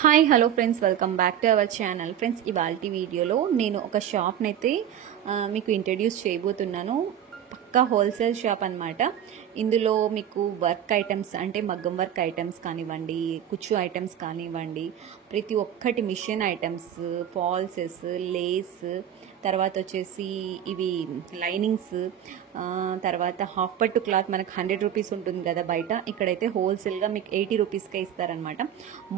Hi hello friends, welcome back to our channel. Friends, ఇవాల్టి వీడియోలో నేను ఒక షాప్ని అయితే మీకు ఇంట్రడ్యూస్ చేయబోతున్నాను. పక్కా హోల్సేల్ షాప్ అన్నమాట. ఇందులో మీకు వర్క్ ఐటమ్స్ అంటే మగ్గం వర్క్ ఐటమ్స్ కానివ్వండి, కుచ్చు ఐటమ్స్ కానివ్వండి, ప్రతి ఒక్కటి మిషన్ ఐటమ్స్, ఫాల్సెస్, లేస్, తర్వాత వచ్చేసి ఇవి లైనింగ్స్, తర్వాత హాఫ్ పట్టు క్లాత్ మనకు 100 రూపీస్ ఉంటుంది కదా బయట. ఇక్కడైతే హోల్సేల్గా మీకు 80 రూపీస్కే ఇస్తారనమాట.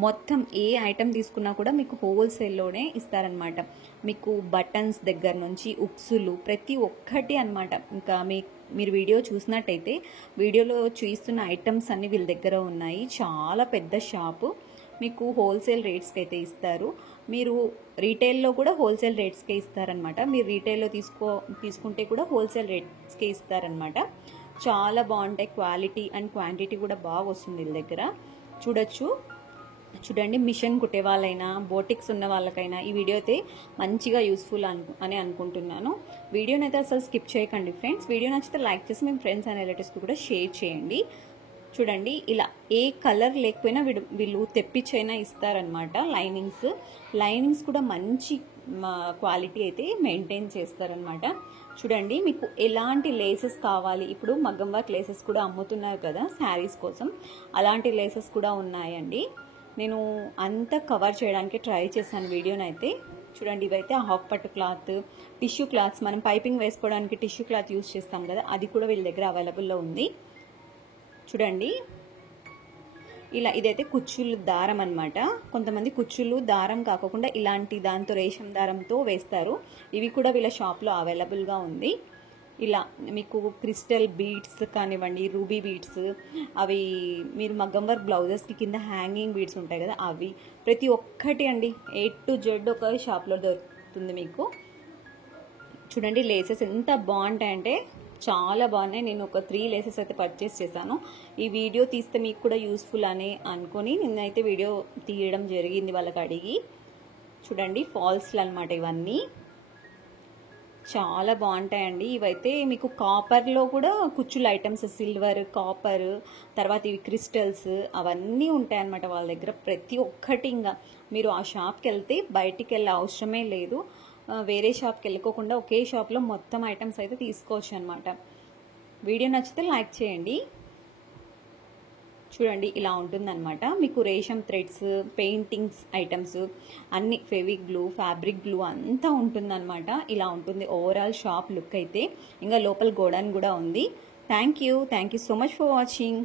మొత్తం ఏ ఐటమ్ తీసుకున్నా కూడా మీకు హోల్సేల్లోనే ఇస్తారనమాట. మీకు బటన్స్ దగ్గర నుంచి ఉక్సులు ప్రతి ఒక్కటి అనమాట. ఇంకా మీరు వీడియో చూసినట్టయితే వీడియోలో చూస్తున్న ఐటమ్స్ అన్ని వీళ్ళ దగ్గర ఉన్నాయి. చాలా పెద్ద షాపు. మీకు హోల్సేల్ రేట్స్కి అయితే ఇస్తారు. మీరు రీటైల్లో కూడా హోల్సేల్ రేట్స్కే ఇస్తారనమాట. మీరు రీటైల్లో తీసుకుంటే కూడా హోల్సేల్ రేట్స్కే ఇస్తారనమాట. చాలా బాగుంటాయి. క్వాలిటీ అండ్ క్వాంటిటీ కూడా బాగా వస్తుంది వీళ్ళ దగ్గర. చూడండి, మిషన్ కుట్టే వాళ్ళైనా, బోటిక్స్ ఉన్న వాళ్ళకైనా ఈ వీడియో అయితే మంచిగా యూస్ఫుల్ అని అనుకుంటున్నాను. వీడియోని అయితే అసలు స్కిప్ చేయకండి ఫ్రెండ్స్. వీడియో నచ్చితే లైక్ చేసి మీ ఫ్రెండ్స్ అండ్ రిలేటివ్స్కి కూడా షేర్ చేయండి. చూడండి, ఇలా ఏ కలర్ లేకపోయినా వీళ్ళు తెప్పించైనా ఇస్తారనమాట. లైనింగ్స్ కూడా మంచి క్వాలిటీ అయితే మెయింటైన్ చేస్తారనమాట. చూడండి, మీకు ఎలాంటి లేసెస్ కావాలి, ఇప్పుడు మగ్గం వర్క్ లేసెస్ కూడా అమ్ముతున్నారు కదా శారీస్ కోసం, అలాంటి లేసెస్ కూడా ఉన్నాయండి. నేను అంతా కవర్ చేయడానికి ట్రై చేశాను వీడియోనైతే. చూడండి, ఇవైతే హాఫ్ పట్టు క్లాత్, టిష్యూ క్లాత్స్, మనం పైపింగ్ వేసుకోవడానికి టిష్యూ క్లాత్ యూజ్ చేస్తాం కదా, అది కూడా వీళ్ళ దగ్గర అవైలబుల్లో ఉంది. చూడండి, ఇలా ఇదైతే కుచ్చులు దారం అనమాట. కొంతమంది కుచ్చులు దారం కాకుండా ఇలాంటి దాంతో రేషం దారంతో వేస్తారు. ఇవి కూడా వీళ్ళ షాప్లో అవైలబుల్గా ఉంది. ఇలా మీకు క్రిస్టల్ బీడ్స్ కానివ్వండి, రూబీ బీడ్స్, అవి మీరు మగ్గం వర్క్ బ్లౌజెస్కి కింద హ్యాంగింగ్ బీడ్స్ ఉంటాయి కదా, అవి ప్రతి ఒక్కటి అండి A to Z ఒక షాప్లో దొరుకుతుంది మీకు. చూడండి, లేసెస్ ఎంత బాగుంటాయంటే చాలా బాగున్నాయి. నేను ఒక 3 లేసెస్ అయితే పర్చేస్ చేశాను. ఈ వీడియో తీస్తే మీకు కూడా యూస్ఫుల్ అని అనుకొని నేనైతే వీడియో తీయడం జరిగింది వాళ్ళకి అడిగి. చూడండి, ఫాల్స్లు అనమాట ఇవన్నీ. చాలా బాగుంటాయండి. ఇవైతే మీకు కాపర్లో కూడా కుచ్చుల ఐటమ్స్, సిల్వర్, కాపర్, తర్వాత ఇవి క్రిస్టల్స్, అవన్నీ ఉంటాయి అన్నమాట వాళ్ళ దగ్గర. ప్రతి ఒక్కటి ఇంకా మీరు ఆ షాప్కి వెళ్తే బయటికి వెళ్ళే అవసరమే లేదు. వేరే షాప్కి వెళ్ళకోకుండా ఒకే షాప్లో మొత్తం ఐటమ్స్ అయితే తీసుకోవచ్చు అనమాట. వీడియో నచ్చితే లైక్ చేయండి. చూడండి, ఇలా ఉంటుందన్నమాట. మీకు రేషం థ్రెడ్స్, పెయింటింగ్స్ ఐటమ్స్ అన్ని, ఫెవిక్ గ్లూ, ఫ్యాబ్రిక్ గ్లూ అంతా ఉంటుందన్నమాట. ఇలా ఉంటుంది ఓవరాల్ షాప్ లుక్ అయితే. ఇంకా లోపల గోడౌన్ కూడా ఉంది. Thank you so much for watching.